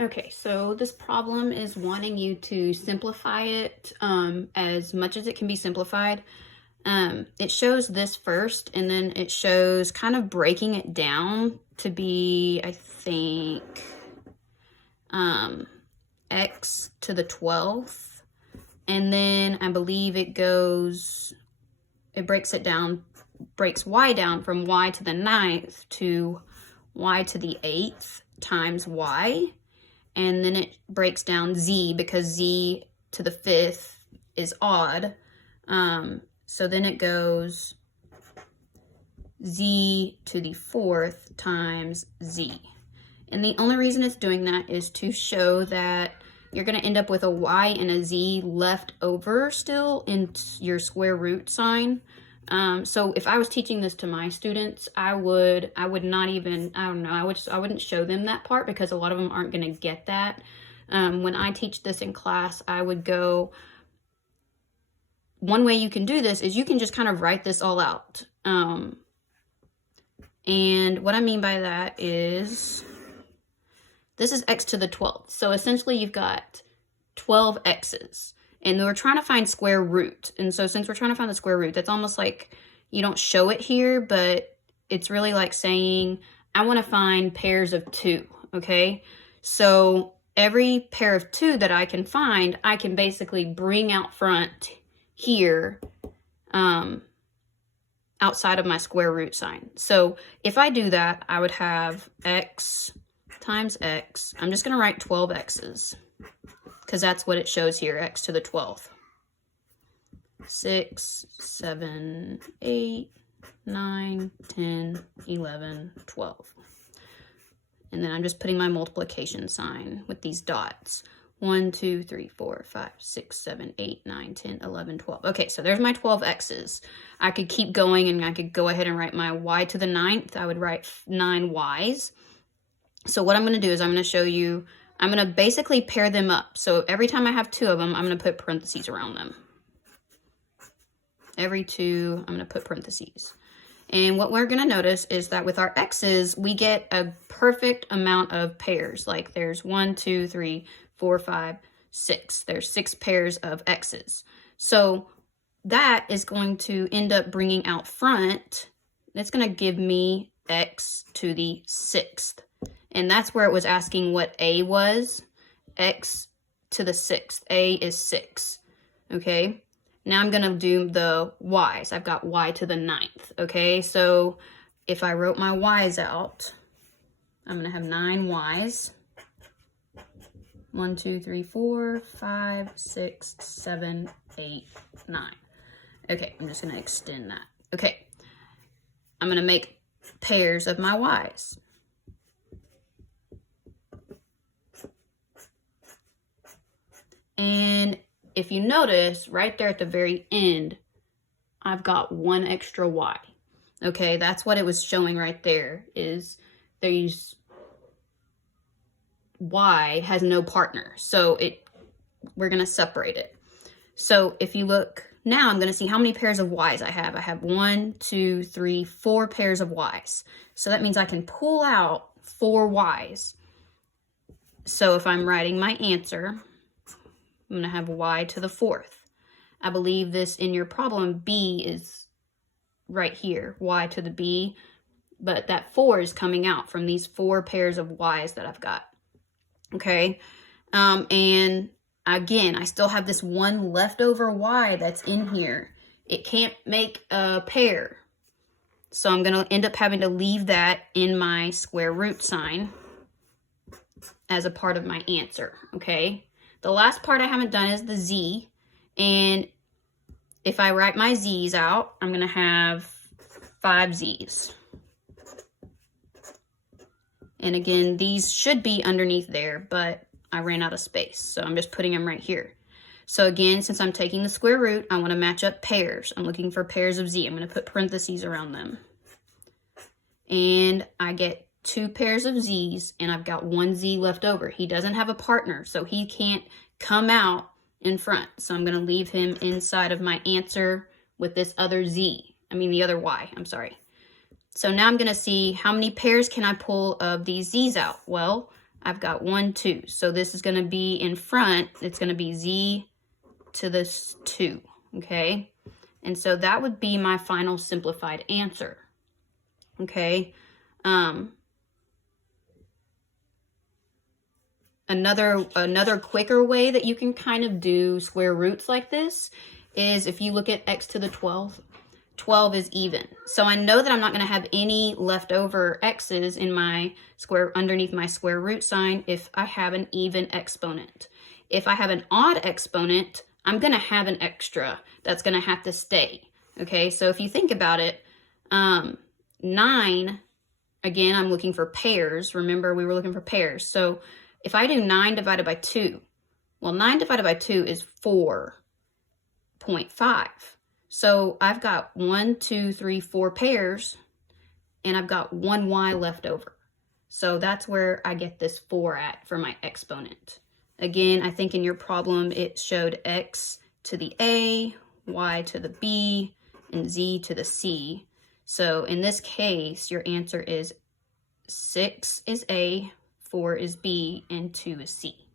Okay, so this problem is wanting you to simplify it as much as it can be simplified. It shows this first, and then it shows kind of breaking it down to be, I think, x to the 12th. And then I believe it breaks it down, breaks y down from y to the 9th to y to the 8th times y. And then it breaks down z because z to the 5th is odd. So then it goes z to the 4th times z. And the only reason it's doing that is to show that you're going to end up with a y and a z left over still in your square root sign. So if I was teaching this to my students, I would not even, I don't know, I wouldn't show them that part because a lot of them aren't going to get that. When I teach this in class, I would go, one way you can do this is you can just kind of write this all out. And what I mean by that is, this is x to the 12th. So essentially you've got 12 x's. And we're trying to find square root. And so since we're trying to find the square root, that's almost like you don't show it here, but it's really like saying, I want to find pairs of 2, okay? So every pair of 2 that I can find, I can basically bring out front here outside of my square root sign. So if I do that, I would have x times x. I'm just going to write 12 x's because that's what it shows here, x to the 12th. 6, 7, 8, 9, 10, 11, 12. And then I'm just putting my multiplication sign with these dots. 1, 2, 3, 4, 5, 6, 7, 8, 9, 10, 11, 12. Okay, so there's my 12 x's. I could keep going and I could go ahead and write my y to the 9th. I would write 9 y's. So what I'm going to do is I'm going to show you, I'm going to basically pair them up. So every time I have 2 of them, I'm going to put parentheses around them. Every 2, I'm going to put parentheses. And what we're going to notice is that with our x's, we get a perfect amount of pairs. Like there's 1, 2, 3, 4, 5, 6. There's 6 pairs of x's. So that is going to end up bringing out front. It's going to give me x to the 6th. And that's where it was asking what a was. X to the 6th. A is 6. Okay. Now I'm going to do the y's. I've got y to the 9th. Okay. So if I wrote my y's out, I'm going to have 9 y's. 1, 2, 3, 4, 5, 6, 7, 8, 9. Okay. I'm just going to extend that. Okay. I'm going to make pairs of my y's. And if you notice, right there at the very end, I've got 1 extra y. Okay, that's what it was showing right there, is these y has no partner. So we're going to separate it. So if you look, now I'm going to see how many pairs of y's I have. I have 1, 2, 3, 4 pairs of y's. So that means I can pull out 4 y's. So if I'm writing my answer, I'm going to have y to the 4th. I believe this in your problem, b is right here, y to the b, but that 4 is coming out from these 4 pairs of y's that I've got. Okay, and again, I still have this 1 leftover y that's in here. It can't make a pair, so I'm going to end up having to leave that in my square root sign as a part of my answer, okay? The last part I haven't done is the z, and if I write my z's out, I'm going to have 5 z's. And again, these should be underneath there, but I ran out of space, so I'm just putting them right here. So again, since I'm taking the square root, I want to match up pairs. I'm looking for pairs of z. I'm going to put parentheses around them. And I get 2 pairs of z's, and I've got 1 z left over. He doesn't have a partner, so he can't come out in front. So I'm going to leave him inside of my answer with this other z. I mean the other y, I'm sorry. So now I'm going to see how many pairs can I pull of these z's out. Well, I've got 1, 2. So this is going to be in front. It's going to be z to this 2, okay? And so that would be my final simplified answer, okay? Another quicker way that you can kind of do square roots like this is if you look at x to the 12th, 12 is even. So I know that I'm not going to have any leftover x's in my square underneath my square root sign if I have an even exponent. If I have an odd exponent, I'm going to have an extra that's going to have to stay. Okay, so if you think about it, 9, again, I'm looking for pairs. Remember, we were looking for pairs. So if I do 9 divided by 2, well, 9 divided by 2 is 4.5. So I've got 1, 2, 3, 4 pairs, and I've got 1 y left over. So that's where I get this 4 at for my exponent. Again, I think in your problem, it showed x to the a, y to the b, and z to the c. So in this case, your answer is 6 is a, 4 is b, and 2 is c.